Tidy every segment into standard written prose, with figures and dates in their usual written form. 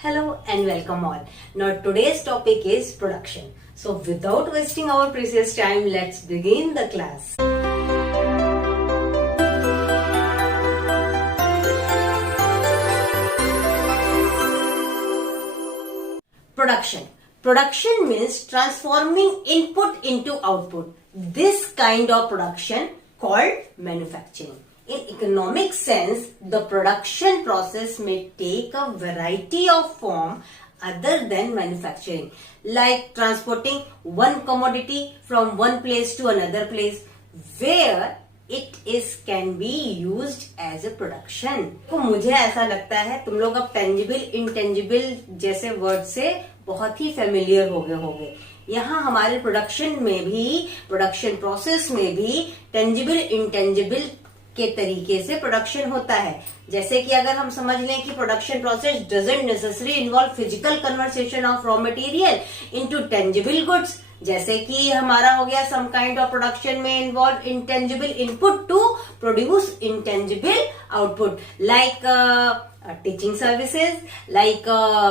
Hello and welcome all. Now today's topic is production. So without wasting our precious time, let's begin the class. Production. Production means transforming input into output. This kind of production called manufacturing. In economic sense, the production process may take a variety of form other than manufacturing, like transporting one commodity from one place to another place, where it is can be used as a production. तो मुझे ऐसा लगता है तुम लोग अब tangible intangible जैसे word से बहुत ही फेमिलियर हो गए होंगे। यहाँ हमारे प्रोडक्शन में भी, प्रोडक्शन प्रोसेस में भी टेंजिबल इंटेंजिबल के तरीके से प्रोडक्शन होता है। जैसे कि अगर हम समझ लें कि production process doesn't necessary involve physical conversation of raw material into tangible goods, जैसे कि हमारा हो गया सम काइंड ऑफ प्रोडक्शन में involve intangible input to produce intangible output, like teaching services, like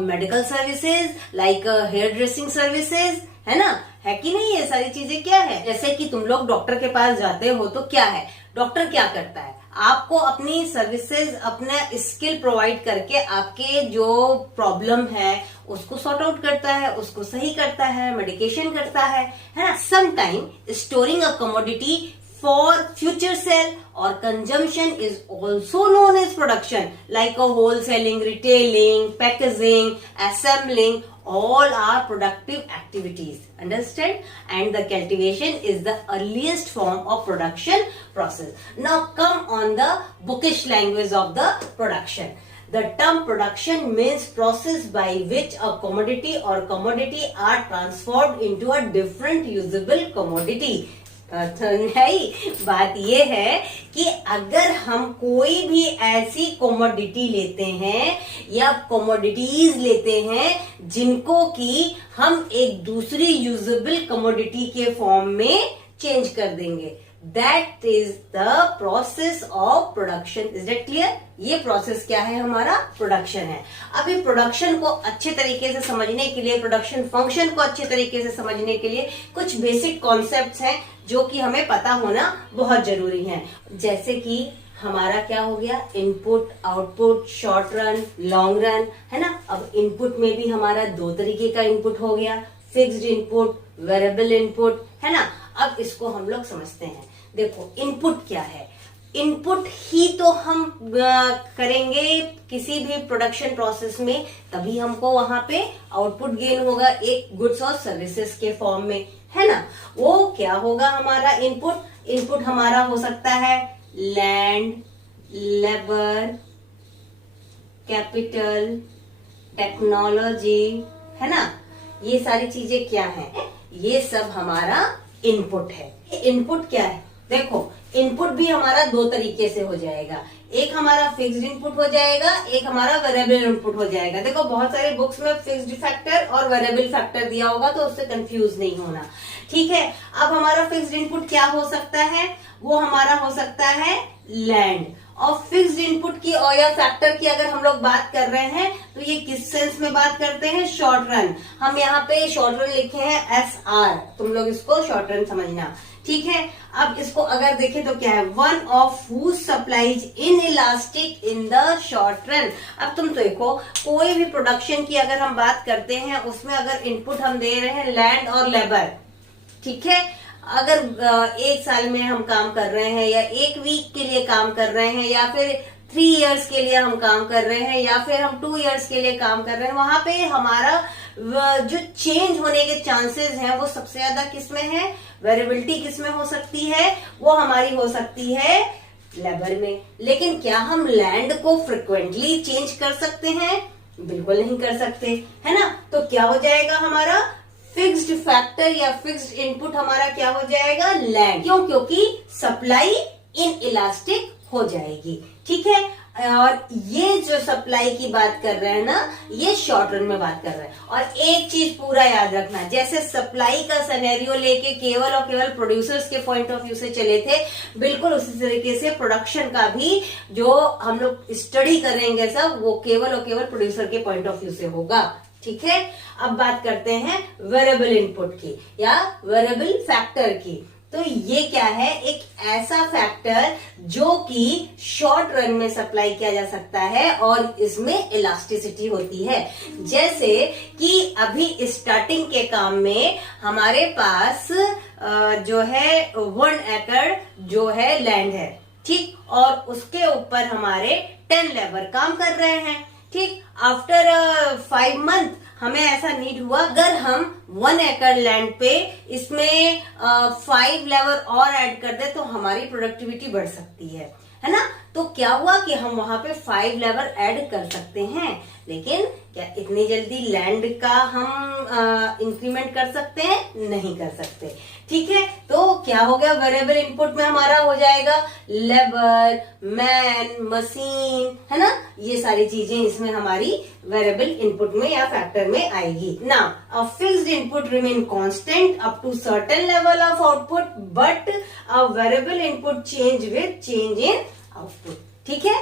medical services, like hair dressing services, है ना, है कि नहीं? ये सारी चीजें क्या है? जैसे कि तुम लोग डॉक्टर के पास जाते हो तो क्या है, डॉक्टर क्या करता है, आपको अपनी सर्विसेज, अपना स्किल प्रोवाइड करके आपके जो प्रॉब्लम है उसको सॉर्ट आउट करता है, उसको सही करता है, मेडिकेशन करता है ना। Some time storing a commodity for future sale और consumption is also known as production, like a wholesaling, retailing, packaging, assembling, all are productive activities, understand? And the cultivation is the earliest form of production process. Now come on the bookish language of the production. The term production means process by which a commodity or commodity are transformed into a different usable commodity. तो नहीं, बात ये है कि अगर हम कोई भी ऐसी कमोडिटी लेते हैं या कमोडिटीज लेते हैं जिनको कि हम एक दूसरी यूजेबल कमोडिटी के फॉर्म में चेंज कर देंगे, that is the process of production. Is that clear? ये प्रोसेस क्या है? हमारा प्रोडक्शन है। अभी प्रोडक्शन को अच्छे तरीके से समझने के लिए, प्रोडक्शन फंक्शन को अच्छे तरीके से समझने के लिए कुछ बेसिक कॉन्सेप्ट्स हैं जो कि हमें पता होना बहुत जरूरी है। जैसे कि हमारा क्या हो गया, input, output, short run, long run, है ना। अब इनपुट में भी हमारा दो तरीके का इनपुट हो गया, फिक्स्ड इनपुट, वेरिएबल इनपुट, है ना। अब इसको हम लोग समझते हैं। देखो इनपुट क्या है, इनपुट ही तो हम करेंगे किसी भी प्रोडक्शन प्रोसेस में, तभी हमको वहां पे आउटपुट गेन होगा एक गुड्स और सर्विसेज के फॉर्म में, है ना। वो क्या होगा हमारा इनपुट? इनपुट हमारा हो सकता है लैंड, लेबर, कैपिटल, टेक्नोलॉजी, है ना। ये सारी चीजें क्या है? ये सब हमारा इनपुट है। इनपुट क्या है? देखो इनपुट भी हमारा दो तरीके से हो जाएगा, एक हमारा फिक्स्ड इनपुट हो जाएगा, एक हमारा वेरिएबल इनपुट हो जाएगा। देखो बहुत सारे बुक्स में फिक्स्ड फैक्टर और वेरिएबल फैक्टर दिया होगा, तो उससे कंफ्यूज नहीं होना, ठीक है। अब हमारा फिक्स्ड इनपुट क्या हो सकता है? वो हमारा हो सकता है लैंड। और फिक्स्ड इनपुट की और या फैक्टर की अगर हम लोग बात कर रहे हैं तो ये किस सेंस में बात करते हैं? Short run. हम यहाँ पे शॉर्ट रन लिखे हैं SR, तुम लोग इसको शॉर्ट रन समझना, ठीक है। अब इसको अगर देखें तो क्या है, one of who supplies in elastic in the short run. अब तुम देखो कोई भी प्रोडक्शन की अगर हम बात करते हैं, उसमें अगर इनपुट हम दे रहे हैं लैंड और लेबर, ठीक है। अगर एक साल में हम काम कर रहे हैं, या एक वीक के लिए काम कर रहे हैं, या फिर 3 इयर्स के लिए हम काम कर रहे हैं, या फिर हम 2 इयर्स के लिए काम कर रहे हैं, वहां पे हमारा जो चेंज होने के चांसेस हैं वो सबसे ज्यादा किसमें है? वेरिएबिलिटी किसमें हो सकती है? वो हमारी हो सकती है लेबर में। लेकिन क्या हम लैंड को फ्रिक्वेंटली चेंज कर सकते हैं? बिल्कुल नहीं कर सकते, है ना। तो क्या हो जाएगा हमारा फिक्स्ड फैक्टर या फिक्स्ड इनपुट हमारा क्या हो जाएगा? लैंड। क्यों? क्योंकि सप्लाई इन इलास्टिक हो जाएगी, ठीक है। और ये जो सप्लाई की बात कर रहे हैं ना, ये शॉर्ट रन में बात कर रहे हैं। और एक चीज पूरा याद रखना, जैसे सप्लाई का सिनेरियो लेके केवल और केवल प्रोड्यूसर्स के पॉइंट ऑफ व्यू से चले थे, बिल्कुल उसी तरीके से प्रोडक्शन का भी जो हम लोग स्टडी करेंगे सब, वो केवल और केवल प्रोड्यूसर के पॉइंट ऑफ व्यू से होगा। ठीक है, अब बात करते हैं वेरिएबल इनपुट की या वेरिएबल फैक्टर की। तो ये क्या है, एक ऐसा फैक्टर जो कि शॉर्ट रन में सप्लाई किया जा सकता है और इसमें इलास्टिसिटी होती है। जैसे कि अभी स्टार्टिंग के काम में हमारे पास जो है 1 एकड़ जो है लैंड है, ठीक, और उसके ऊपर हमारे 10 लेबर काम कर रहे हैं। ठीक, आफ्टर 5 मंथ हमें ऐसा नीड हुआ, अगर हम 1 एकड़ लैंड पे इसमें 5 लेबर और ऐड कर दे तो हमारी प्रोडक्टिविटी बढ़ सकती है ना। तो क्या हुआ कि हम वहां पे 5 लेबर ऐड कर सकते हैं, लेकिन क्या इतनी जल्दी लैंड का हम इंक्रीमेंट कर सकते हैं? नहीं कर सकते। ठीक है, तो क्या हो गया, वेरिएबल इनपुट में हमारा हो जाएगा लेबर, मैन, मशीन, है ना, ये सारी चीजें इसमें हमारी वेरिएबल इनपुट में या फैक्टर में आएगी। Now a fixed input remain constant up to certain level of output, but a variable input change with change in output. ठीक है,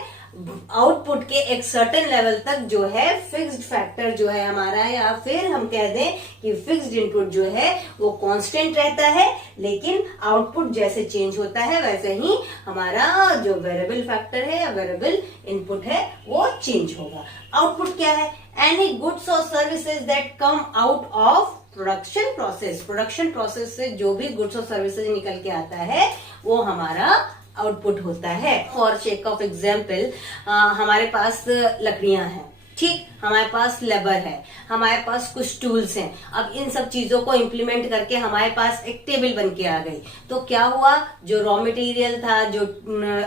आउटपुट के एक सर्टेन लेवल तक जो है फिक्स्ड फैक्टर जो है हमारा, या फिर हम कह दें कि फिक्स्ड इनपुट जो है वो कांस्टेंट रहता है, लेकिन आउटपुट जैसे चेंज होता है वैसे ही हमारा जो वेरिएबल फैक्टर है या वेरिएबल इनपुट है वो चेंज होगा। आउटपुट क्या है? एनी गुड्स और services that come out of production process. Production process से जो भी गुड्स और सर्विसेज निकल के आता है वो हमारा आउटपुट होता है। फॉर शेक ऑफ एग्जाम्पल, हमारे पास लकड़ियां हैं, ठीक, हमारे पास लेबर है, हमारे पास कुछ टूल्स हैं। अब इन सब चीजों को इम्प्लीमेंट करके हमारे पास एक टेबल बन के आ गई। तो क्या हुआ, जो रॉ मटेरियल था, जो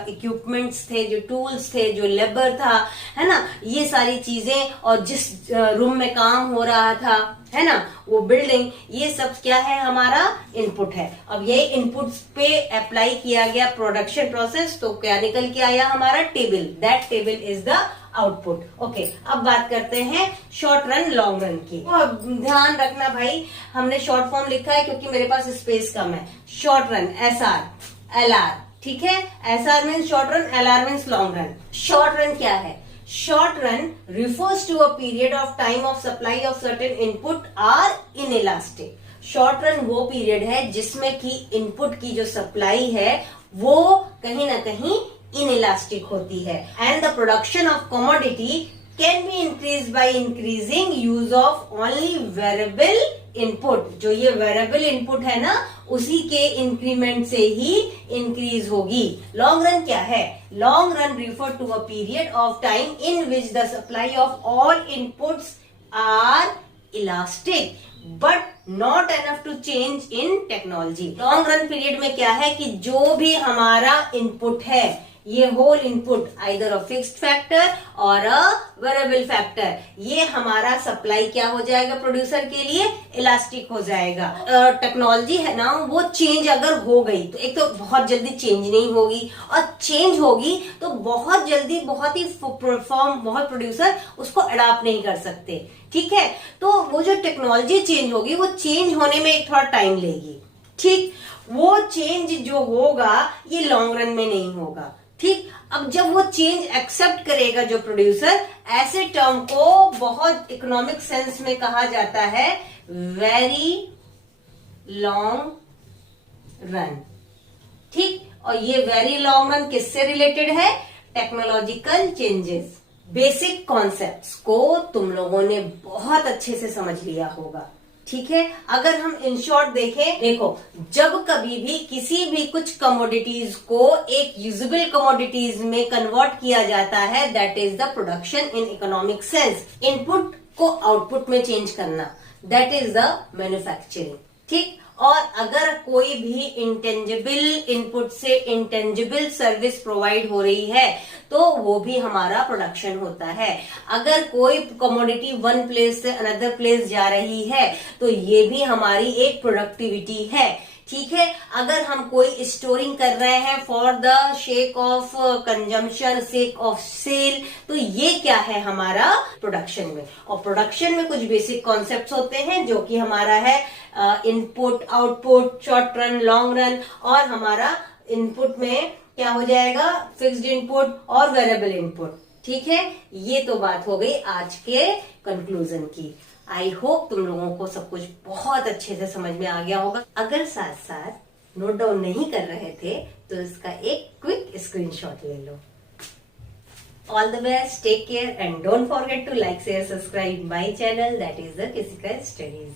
इक्विपमेंट्स थे, जो टूल्स थे, जो लेबर था, है ना, ये सारी चीजें, और जिस रूम में काम हो रहा था, है ना, वो बिल्डिंग, ये सब क्या है, हमारा इनपुट है। अब ये इनपुट पे अप्लाई किया गया प्रोडक्शन प्रोसेस, तो क्या निकल के आया हमारा table, that table is the output. Okay, अब बात करते हैं शॉर्ट रन लॉन्ग रन की। तो ध्यान रखना भाई, हमने शॉर्ट फॉर्म लिखा है क्योंकि मेरे पास स्पेस कम है। शॉर्ट रन SR LR, ठीक है, SR means short run, LR means long run. Short run क्या है? Short run refers to a period of time of supply of certain input are inelastic. Short run वो period है जिसमें कि input की जो सप्लाई है वो कहीं ना कहीं inelastic होती है, and the production of commodity can be increased by increasing use of only variable input. जो ये वेरिएबल इनपुट है ना, उसी के इंक्रीमेंट से ही इंक्रीज होगी। लॉन्ग रन क्या है? Long run refer to a period of time in which the supply of all inputs are elastic but not enough to change in technology. Long run period में क्या है कि जो भी हमारा इनपुट है, ये whole input either a fixed factor और अ वेरिएबल फैक्टर, ये हमारा सप्लाई क्या हो जाएगा प्रोड्यूसर के लिए? इलास्टिक हो जाएगा। टेक्नोलॉजी है ना, वो चेंज अगर हो गई तो एक तो बहुत जल्दी चेंज नहीं होगी, और चेंज होगी तो बहुत जल्दी बहुत ही बहुत प्रोड्यूसर उसको अडॉप्ट नहीं कर सकते। ठीक है, तो वो जो टेक्नोलॉजी चेंज होगी वो चेंज होने में एक थोड़ा टाइम लेगी। ठीक, वो चेंज जो होगा ये लॉन्ग रन में नहीं होगा। ठीक, अब जब वो चेंज एक्सेप्ट करेगा जो प्रोड्यूसर, ऐसे टर्म को बहुत इकोनॉमिक सेंस में कहा जाता है वेरी लॉन्ग रन। ठीक, और ये वेरी लॉन्ग रन किससे रिलेटेड है? Technological changes. बेसिक कॉन्सेप्ट्स को तुम लोगों ने बहुत अच्छे से समझ लिया होगा। ठीक है, अगर हम इन शॉर्ट देखें, देखो, जब कभी भी किसी भी कुछ कमोडिटीज को एक यूजेबल कमोडिटीज में कन्वर्ट किया जाता है, that is the production in economic sense. Input को आउटपुट में चेंज करना, दैट इज द मैन्युफैक्चरिंग। ठीक, और अगर कोई भी इंटेंजिबल इनपुट से इंटेंजिबल सर्विस प्रोवाइड हो रही है तो वो भी हमारा प्रोडक्शन होता है। अगर कोई कमोडिटी वन प्लेस से अनदर प्लेस जा रही है तो ये भी हमारी एक प्रोडक्टिविटी है। ठीक है। अगर हम कोई स्टोरिंग कर रहे हैं for the sake of consumption, sake of sale, तो ये क्या है हमारा प्रोडक्शन में। और प्रोडक्शन में कुछ बेसिक कॉन्सेप्ट्स होते हैं जो कि हमारा है input, output, short run, long run. और हमारा इनपुट में क्या हो जाएगा, फिक्स्ड इनपुट और वेरिएबल इनपुट। ठीक है, ये तो बात हो गई आज के कंक्लूजन की। आई होप तुम लोगों को सब कुछ बहुत अच्छे से समझ में आ गया होगा। अगर साथ साथ नोट डाउन नहीं कर रहे थे तो इसका एक क्विक स्क्रीनशॉट ले लो। All the best, take care and don't forget to like, share, subscribe my channel, that is the physical studies.